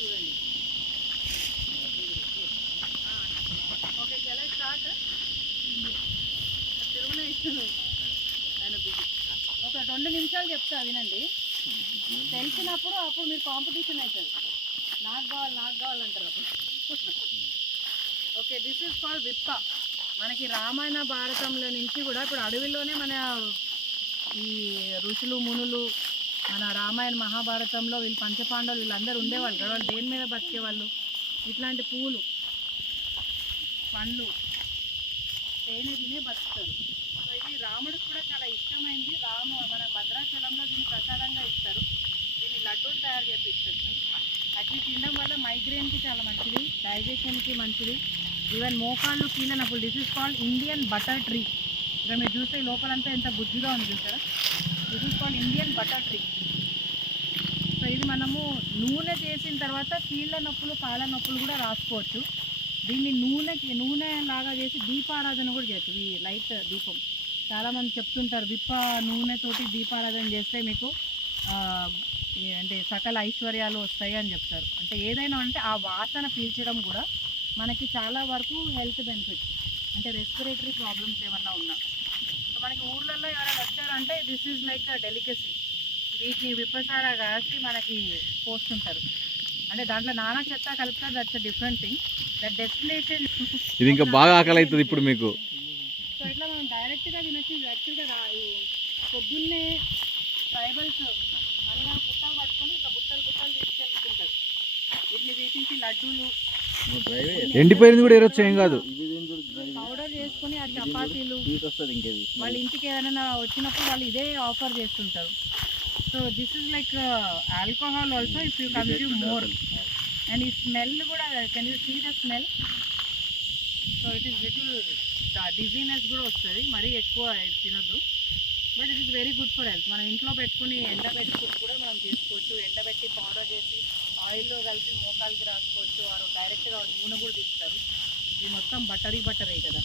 చూడండి. ఓకే చలో స్టార్ట్. తిరుగునే ఇష్టం ఆయన బిజీ. ఒక 2 నిమిషాలు చెప్తా వినండి. తెలిసినప్పుడు అప్పుడు మీరు కాంపిటీషన్ అవుతుంది. నాకు కావాలంటారు అప్పుడు. ఓకే దిస్ ఈజ్ కాల్డ్ విప్ప. మనకి రామాయణ భారతంలో నుంచి కూడా ఇప్పుడు అడవిలోనే మన ఈ ఋషులు మునులు మన రామాయణ మహాభారతంలో వీళ్ళు పంచపాండవులు వీళ్ళందరూ ఉండేవాళ్ళు కదా. వాళ్ళు దేని మీద బతికేవాళ్ళు? ఇట్లాంటి పువ్వులు పండ్లు తేనె తినే బతుకుతారు. సో ఇది రాముడికి కూడా చాలా ఇష్టమైంది. మన భద్రాచలంలో దీన్ని ప్రసాదంగా ఇస్తారు. దీన్ని లడ్డూలు తయారు చేపిస్తారు. అది తినడం వల్ల మైగ్రేన్కి చాలా మంచిది, డైజెషన్కి మంచిది, ఈవెన్ మోకాళ్ళు కీళ్ళనప్పుడు. This is called Indian butter tree. ఇక్కడ మీరు చూస్తే లోపలంతా ఎంత బుజ్జిగా ఉంది చూసారా. This is called Indian butter tree. So ఇది మనము నూనె చేసిన తర్వాత కీళ్ళ నొప్పులు కాళ్ళ నొప్పులు కూడా రాసుకోవచ్చు. దీన్ని నూనె లాగా చేసి దీపారాధన కూడా చేయొచ్చు. ఈ లైట్ దీపం చాలామంది చెప్తుంటారు విప్ప నూనెతోటి దీపారాధన చేస్తే మీకు అంటే సకల ఐశ్వర్యాలు వస్తాయి అని చెప్తారు. అంటే ఏదైనా అంటే ఆ వాసన పీల్చడం కూడా మనకి చాలా వరకు హెల్త్ బెనిఫిట్స్, అంటే రెస్పిరేటరీ ప్రాబ్లమ్స్ ఏమన్నా ఉన్నా. సో మనకి ఊర్లలో ఎవరైనా వచ్చారంటే దిస్ ఈజ్ లైక్ డెలికసీ. వీటిని విప్పసారా కాసి మనకి పోస్తుంటారు. అంటే దాంట్లో నానా చెత్త కలుపుతారు. That's a different thing. That destination ఇది ఇంకా బాగా ఆకలి అవుతుంది ఇప్పుడు మీకు. సో ఇట్లా మనం డైరెక్ట్గా తినొచ్చు. యాక్చువల్గా పొద్దున్నే ట్రైబల్స్ అందరూ బుట్టలు పట్టుకొని ఇట్లా బుట్టలు తీసుకెళ్తుంటారు. వీటిని తీపించి లడ్డూలు ఎండిపోయింది కూడా ఏరొచ్చు, ఏం కాదు. పౌడర్ చేసుకుని ఆ చపాతీలు వాళ్ళ ఇంటికి ఏదైనా వచ్చినప్పుడు వాళ్ళు ఇదే ఆఫర్ చేస్తుంటారు. So this is like alcohol also if you consume more. And ఈ స్మెల్ కూడా can you see the smell. So it is little dizziness కూడా వస్తుంది, మరీ ఎక్కువ తినొద్దు. But it is very good for health. మనం ఇంట్లో పెట్టుకుని ఎండబెట్టుకుని కూడా మనం చేసుకోవచ్చు. ఎండబెట్టి పౌడర్ చేసి ఆయిల్లో కలిపి మోకాలకి రాసుకోవచ్చు. డైరెక్ట్గా నూనె కూడా తీస్తారు. ఇది మొత్తం బటరీ కదా.